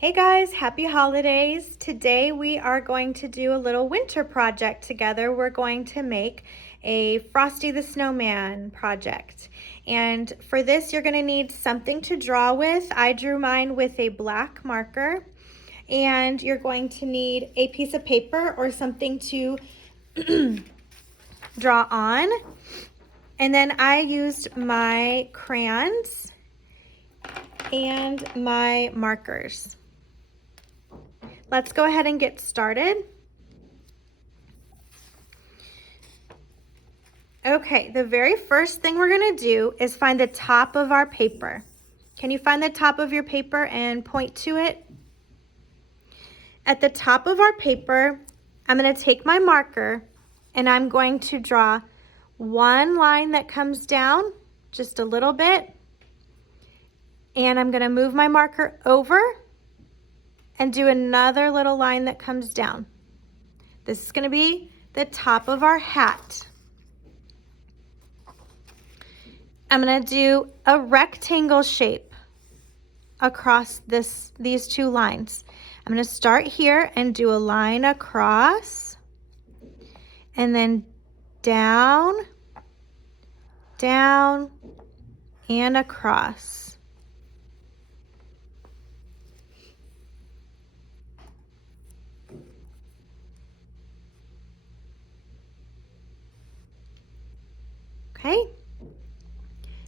Hey guys, happy holidays. Today we are going to do a little winter project together. We're going to make a Frosty the Snowman project. And for this, you're gonna need something to draw with. I drew mine with a black marker. And you're going to need a piece of paper or something to draw on. And then I used my crayons and my markers. Let's go ahead and get started. Okay, the very first thing we're gonna do is find the top of our paper. Can you find the top of your paper and point to it? At the top of our paper, I'm gonna take my marker and I'm going to draw one line that comes down just a little bit. And I'm gonna move my marker over and do another little line that comes down. This is gonna be the top of our hat. I'm gonna do a rectangle shape across these two lines. I'm gonna start here and do a line across and then down, down, and across. Okay,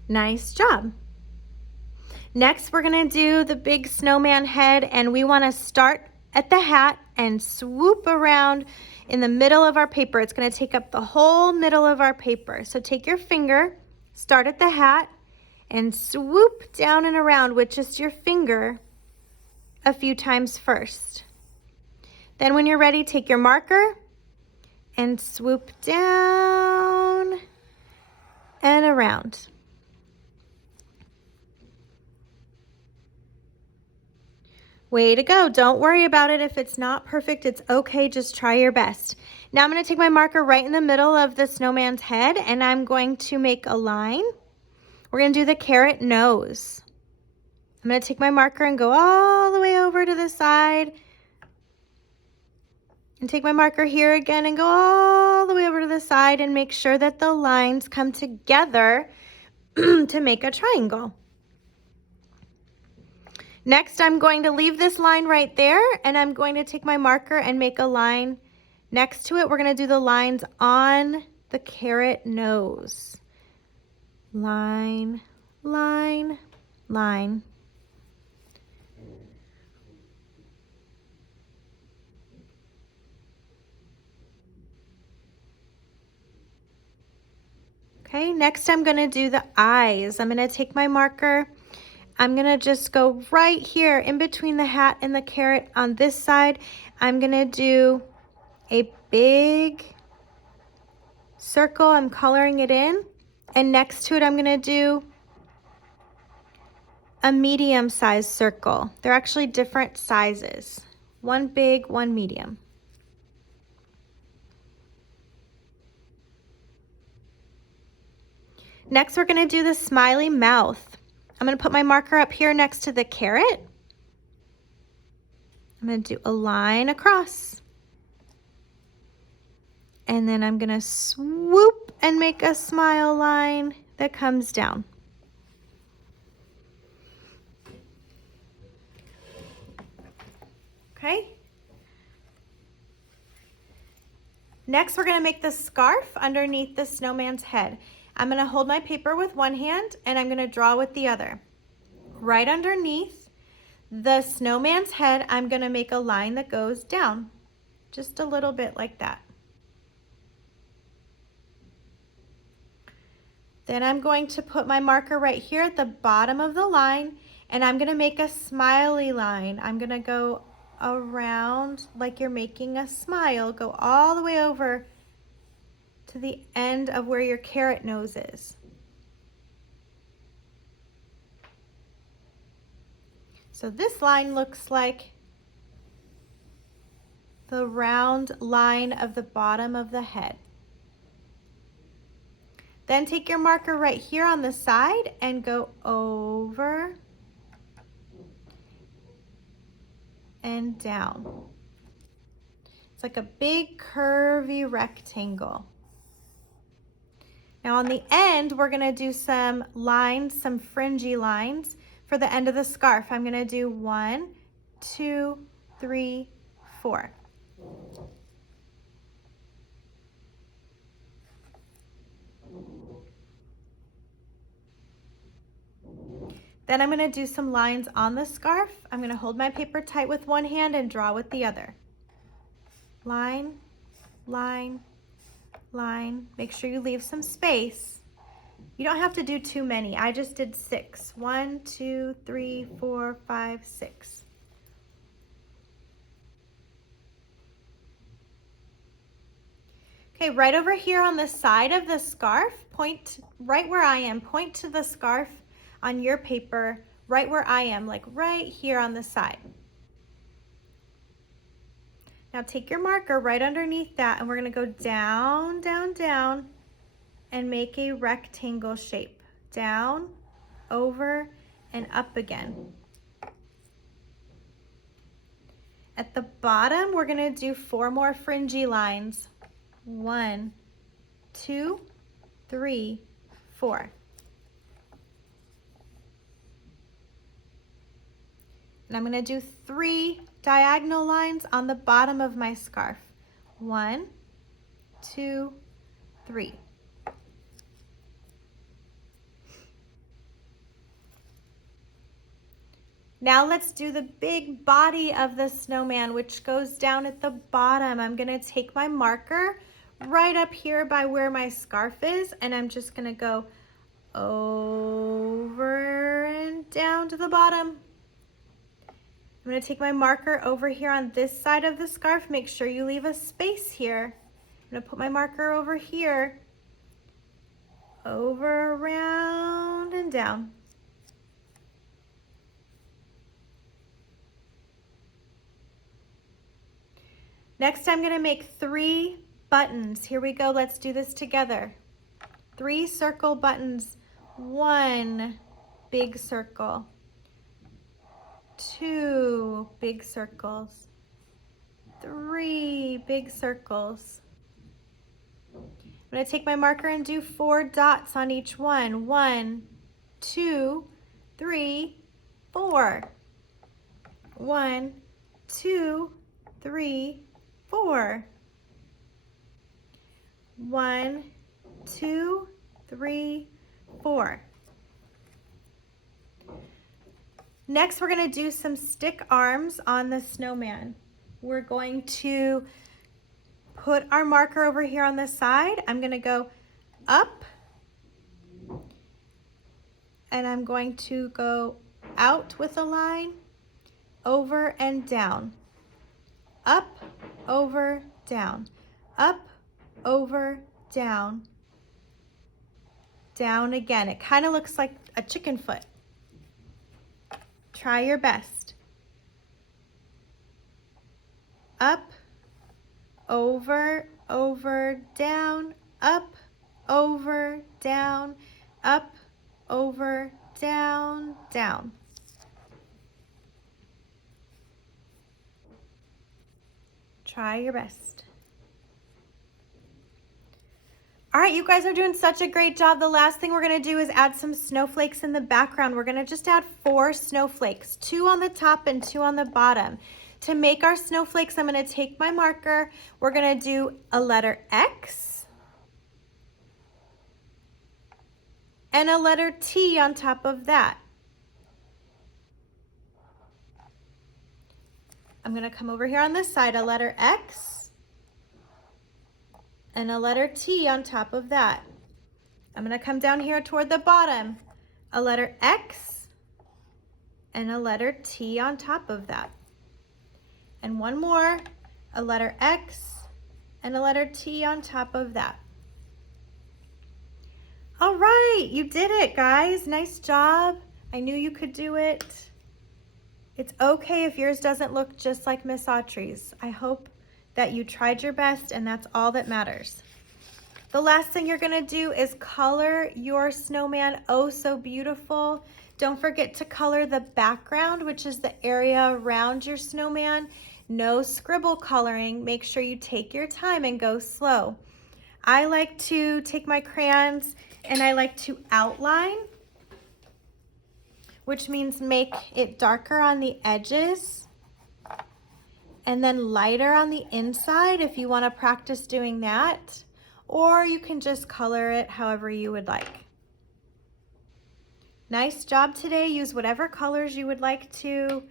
nice job. Next, we're gonna do the big snowman head, and we wanna start at the hat and swoop around in the middle of our paper. It's gonna take up the whole middle of our paper. So take your finger, start at the hat, and swoop down and around with just your finger a few times first. Then when you're ready, take your marker and swoop down and around. Way to go. Don't worry about it if it's not perfect. It's okay. Just try your best. Now I'm going to take my marker right in the middle of the snowman's head and I'm going to make a line. We're going to do the carrot nose. I'm going to take my marker and go all the way over to the side. And take my marker here again and go all the way over to the side and make sure that the lines come together to make a triangle. Next, I'm going to leave this line right there and I'm going to take my marker and make a line next to it. We're going to do the lines on the carrot nose. Line, line, line. Okay, next I'm going to do the eyes. I'm going to take my marker. I'm going to just go right here in between the hat and the carrot on this side. I'm going to do a big circle. I'm coloring it in. And next to it, I'm going to do a medium-sized circle. They're actually different sizes. One big, one medium. Next, we're going to do the smiley mouth. I'm going to put my marker up here next to the carrot. I'm going to do a line across. And then I'm going to swoop and make a smile line that comes down. Okay. Next, we're going to make the scarf underneath the snowman's head. I'm going to hold my paper with one hand and I'm going to draw with the other. Right underneath the snowman's head, I'm going to make a line that goes down, just a little bit like that. Then I'm going to put my marker right here at the bottom of the line and I'm going to make a smiley line. I'm going to go around like you're making a smile, go all the way over to the end of where your carrot nose is. So this line looks like the round line of the bottom of the head. Then take your marker right here on the side and go over and down. It's like a big curvy rectangle. Now on the end, we're gonna do some lines, some fringy lines for the end of the scarf. I'm gonna do 1, 2, 3, 4. Then I'm gonna do some lines on the scarf. I'm gonna hold my paper tight with one hand and draw with the other. Line, line, line. Make sure you leave some space. You don't have to do too many. I just did 6. 1, 2, 3, 4, 5, 6. Okay, right over here on the side of the scarf, point right where I am. Point to the scarf on your paper, right where I am, like right here on the side. Now take your marker right underneath that and we're gonna go down, down, down and make a rectangle shape. Down, over, and up again. At the bottom, we're gonna do 4 more fringy lines. 1, 2, 3, 4. And I'm gonna do 3 diagonal lines on the bottom of my scarf. 1, 2, 3. Now let's do the big body of the snowman, which goes down at the bottom. I'm gonna take my marker right up here by where my scarf is, and I'm just gonna go over and down to the bottom. I'm gonna take my marker over here on this side of the scarf. Make sure you leave a space here. I'm gonna put my marker over here, over, around, and down. Next, I'm gonna make 3 buttons. Here we go, let's do this together. 3 circle buttons, 1 big circle, 2 big circles, 3 big circles. I'm gonna take my marker and do 4 dots on each one. 1, 2, 3, 4. 1, 2, 3, 4. 1, 2, 3, 4. Next, we're gonna do some stick arms on the snowman. We're going to put our marker over here on the side. I'm gonna go up, and I'm going to go out with a line, over and down. Up, over, down. Up, over, down. Down again. It kind of looks like a chicken foot. Try your best. Up, over, over, down. Up, over, down. Up, over, down, down. Try your best. All right, you guys are doing such a great job. The last thing we're gonna do is add some snowflakes in the background. We're gonna just add 4 snowflakes, 2 on the top and 2 on the bottom. To make our snowflakes, I'm gonna take my marker. We're gonna do a letter X and a letter T on top of that. I'm gonna come over here on this side, a letter X and a letter T on top of that. I'm gonna come down here toward the bottom, a letter X and a letter T on top of that. And one more, a letter X and a letter T on top of that. All right, you did it, guys. Nice job. I knew you could do it. It's okay if yours doesn't look just like Miss Autry's. I hope that you tried your best, and that's all that matters. The last thing you're gonna do is color your snowman oh so beautiful. Don't forget to color the background, which is the area around your snowman. No scribble coloring. Make sure you take your time and go slow. I like to take my crayons and I like to outline, which means make it darker on the edges and then lighter on the inside if you want to practice doing that, or you can just color it however you would like. Nice job today. Use whatever colors you would like to.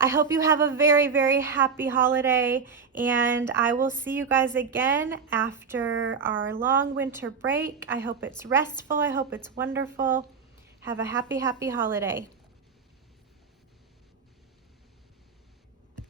I hope you have a very, very happy holiday, and I will see you guys again after our long winter break. I hope it's restful. I hope it's wonderful. Have a happy, happy holiday.